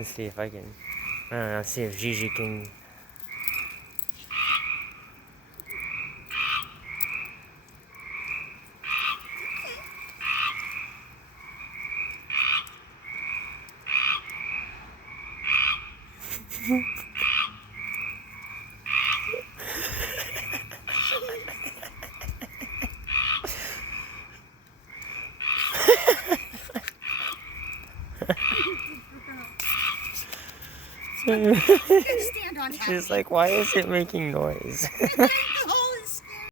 Let's see if I can. I don't know. See if Gigi can. Stand on top. She's like, why is it making noise?